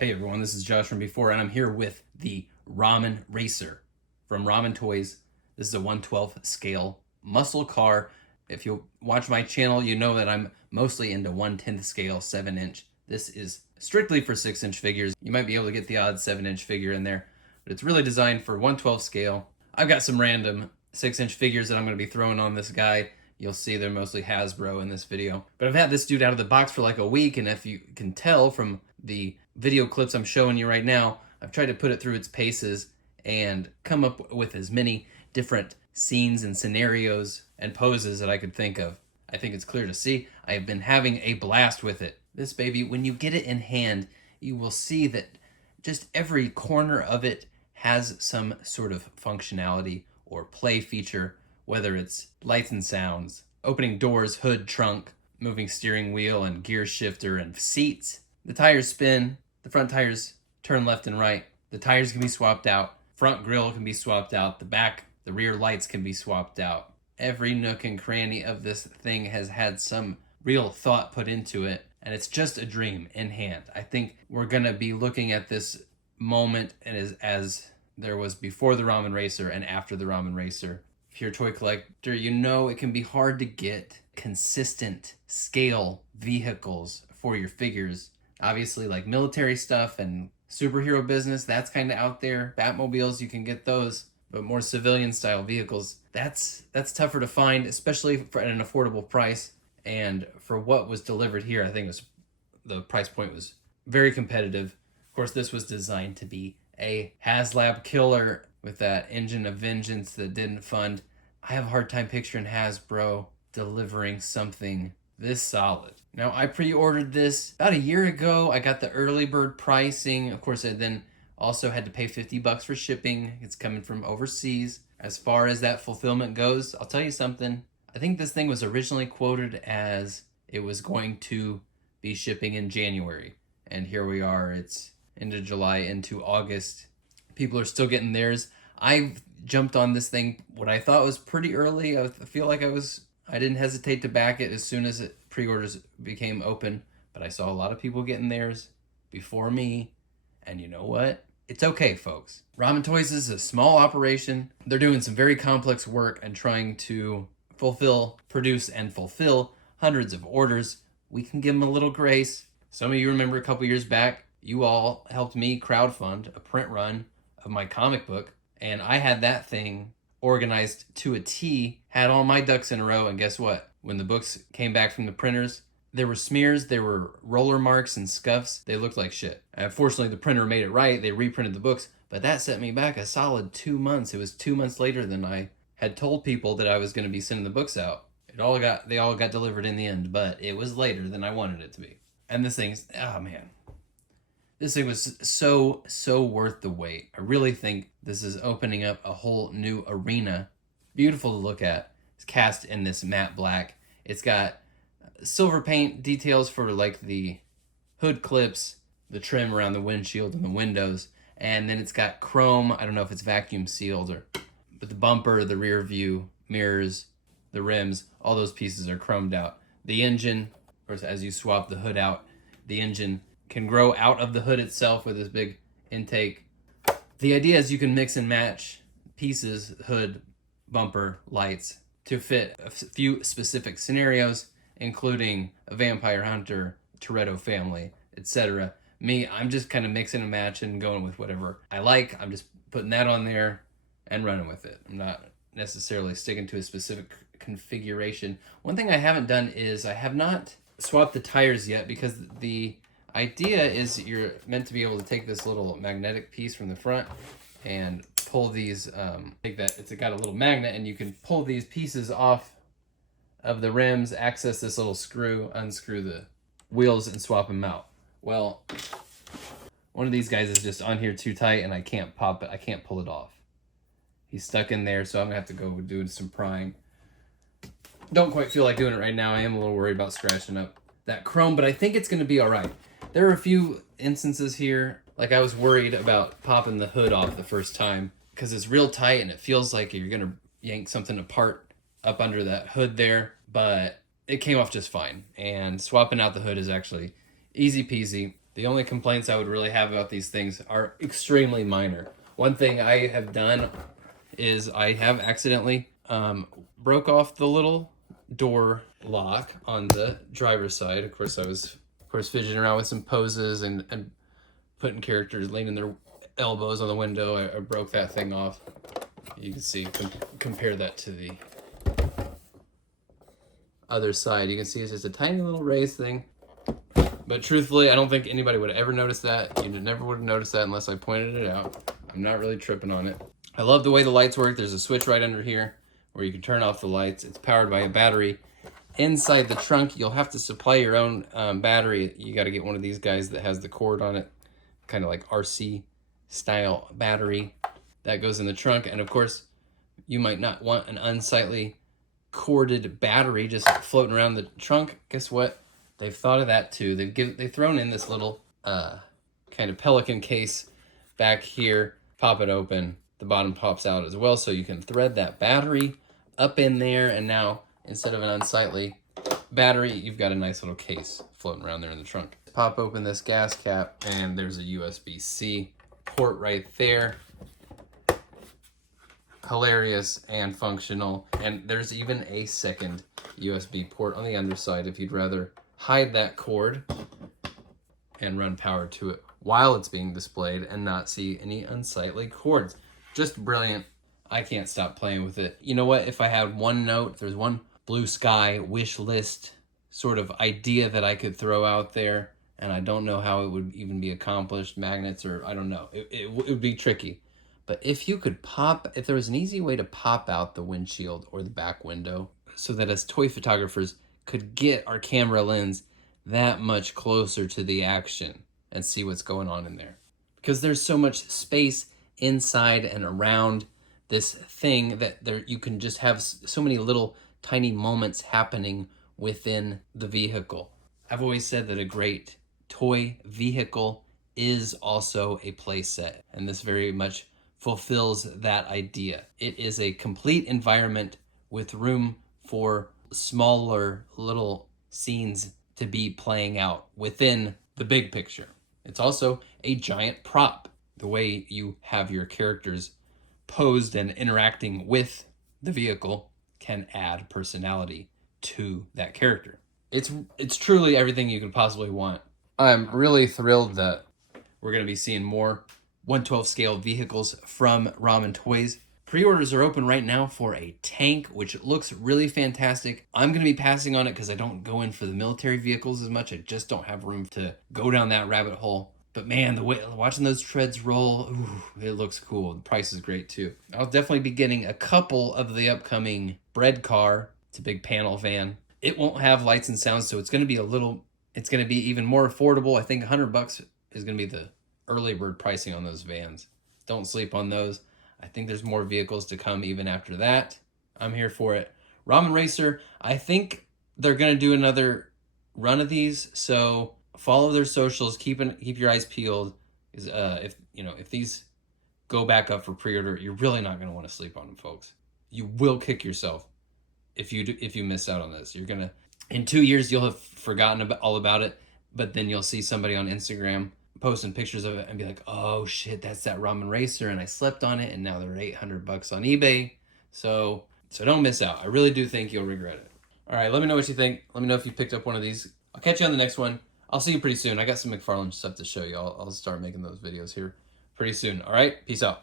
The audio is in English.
Hey everyone, this is Josh from before, and I'm here with the Ramen Racer from Ramen Toys. This is a 1/12 scale muscle car. If you watch my channel, you know that I'm mostly into 1/10 scale 7-inch. This is strictly for 6-inch figures. You might be able to get the odd 7-inch figure in there, but it's really designed for 1/12 scale. I've got some random 6-inch figures that I'm going to be throwing on this guy. You'll see they're mostly Hasbro in this video. But I've had this dude out of the box for like a week, and if you can tell from the video clips I'm showing you right now, I've tried to put it through its paces and come up with as many different scenes and scenarios and poses that I could think of. I think it's clear to see I have been having a blast with it. This baby, when you get it in hand, you will see that just every corner of it has some sort of functionality or play feature, whether it's lights and sounds, opening doors, hood, trunk, moving steering wheel and gear shifter and seats. The tires spin, the front tires turn left and right. The tires can be swapped out. Front grille can be swapped out. The rear lights can be swapped out. Every nook and cranny of this thing has had some real thought put into it, and it's just a dream in hand. I think we're gonna be looking at this moment and as there was before the Ramen Racer and after the Ramen Racer. If you're a toy collector, you know it can be hard to get consistent scale vehicles for your figures. Obviously, like military stuff and superhero business, that's kind of out there. Batmobiles, you can get those, but more civilian style vehicles, that's tougher to find, especially for at an affordable price. And for what was delivered here, I think the price point was very competitive. Of course, this was designed to be a HasLab killer with that engine of vengeance that didn't fund. I have a hard time picturing Hasbro delivering something this solid. Now, I pre-ordered this about a year ago. I got the early bird pricing. Of course, I then also had to pay $50 for shipping. It's coming from overseas. As far as that fulfillment goes, I'll tell you something. I think this thing was originally quoted as it was going to be shipping in January. And here we are. It's into July, into August. People are still getting theirs. I jumped on this thing what I thought was pretty early. I feel like I didn't hesitate to back it as soon as pre-orders became open, but I saw a lot of people getting theirs before me, and you know what? It's okay, folks. Ramen Toys is a small operation. They're doing some very complex work and trying to produce and fulfill hundreds of orders. We can give them a little grace. Some of you remember a couple years back, you all helped me crowdfund a print run of my comic book, and I had that thing organized to a T, had all my ducks in a row, and guess what? When the books came back from the printers, there were smears, there were roller marks and scuffs. They looked like shit. Fortunately, the printer made it right. They reprinted the books, but that set me back a solid 2 months. It was 2 months later than I had told people that I was going to be sending the books out. They all got delivered in the end, but it was later than I wanted it to be. And this thing was so worth the wait. I really think this is opening up a whole new arena. Beautiful to look at. It's cast in this matte black. It's got silver paint details for like the hood clips, the trim around the windshield and the windows, and then it's got chrome. I don't know if it's vacuum sealed but the bumper, the rear view mirrors, the rims, all those pieces are chromed out. The engine, of course, as you swap the hood out, the engine can grow out of the hood itself with this big intake. The idea is you can mix and match pieces, hood, bumper, lights, to fit a few specific scenarios, including a vampire hunter, Toretto family, etc. Me, I'm just kind of mixing and matching, going with whatever I like. I'm just putting that on there and running with it. I'm not necessarily sticking to a specific configuration. One thing I haven't done is I have not swapped the tires yet, because the idea is you're meant to be able to take this little magnetic piece from the front and pull these, it's got a little magnet, and you can pull these pieces off of the rims, access this little screw, unscrew the wheels, and swap them out. Well, one of these guys is just on here too tight, and I can't pop it. I can't pull it off. He's stuck in there, so I'm gonna have to go do some prying. Don't quite feel like doing it right now. I am a little worried about scratching up that chrome, but I think it's gonna be all right. There are a few instances here, like I was worried about popping the hood off the first time because it's real tight and it feels like you're gonna yank something apart up under that hood there, but it came off just fine. And swapping out the hood is actually easy peasy. The only complaints I would really have about these things are extremely minor. One thing I have done is I have accidentally broke off the little door lock on the driver's side. Of course, I was fidgeting around with some poses and putting characters leaning their elbows on the window. I broke that thing off. You can see, compare that to the other side. You can see it's just a tiny little raised thing. But truthfully, I don't think anybody would ever notice that. You never would have noticed that unless I pointed it out. I'm not really tripping on it. I love the way the lights work. There's a switch right under here where you can turn off the lights. It's powered by a battery. Inside the trunk, you'll have to supply your own battery. You got to get one of these guys that has the cord on it, kind of like RC style battery that goes in the trunk. And of course, you might not want an unsightly corded battery just floating around the trunk. Guess what? They've thought of that too. They've thrown in this little kind of pelican case back here. Pop it open. The bottom pops out as well, so you can thread that battery up in there, and now instead of an unsightly battery, you've got a nice little case floating around there in the trunk. Pop open this gas cap, and there's a USB-C port right there. Hilarious and functional. And there's even a second USB port on the underside if you'd rather hide that cord and run power to it while it's being displayed and not see any unsightly cords. Just brilliant. I can't stop playing with it. You know what? If I had one note, if there's one blue sky wish list sort of idea that I could throw out there, and I don't know how it would even be accomplished, magnets or I don't know. It would be tricky. But if you could if there was an easy way to pop out the windshield or the back window so that as toy photographers could get our camera lens that much closer to the action and see what's going on in there. Because there's so much space inside and around this thing that you can just have so many little tiny moments happening within the vehicle. I've always said that a great toy vehicle is also a play set, and this very much fulfills that idea. It is a complete environment with room for smaller little scenes to be playing out within the big picture. It's also a giant prop. The way you have your characters posed and interacting with the vehicle can add personality to that character. It's truly everything you could possibly want. I'm really thrilled that we're going to be seeing more 1/12 scale vehicles from Ramen Toys. Pre-orders are open right now for a tank, which looks really fantastic. I'm going to be passing on it because I don't go in for the military vehicles as much. I just don't have room to go down that rabbit hole. But man, the way watching those treads roll, ooh, it looks cool. The price is great too. I'll definitely be getting a couple of the upcoming bread car. It's a big panel van. It won't have lights and sound, so it's going to be even more affordable. I think $100 is going to be the early bird pricing on those vans. Don't sleep on those. I think there's more vehicles to come even after that. I'm here for it. Ramen Racer, I think they're going to do another run of these, so follow their socials. Keep your eyes peeled. If these go back up for pre-order, you're really not going to want to sleep on them, folks. You will kick yourself if you miss out on this. You're gonna, in 2 years, you'll have forgotten all about it, but then you'll see somebody on Instagram posting pictures of it and be like, oh shit, that's that Ramen Racer, and I slept on it, and now they're $800 on eBay. So don't miss out. I really do think you'll regret it. All right, let me know what you think. Let me know if you picked up one of these. I'll catch you on the next one. I'll see you pretty soon. I got some McFarlane stuff to show you. I'll start making those videos here pretty soon. All right, peace out.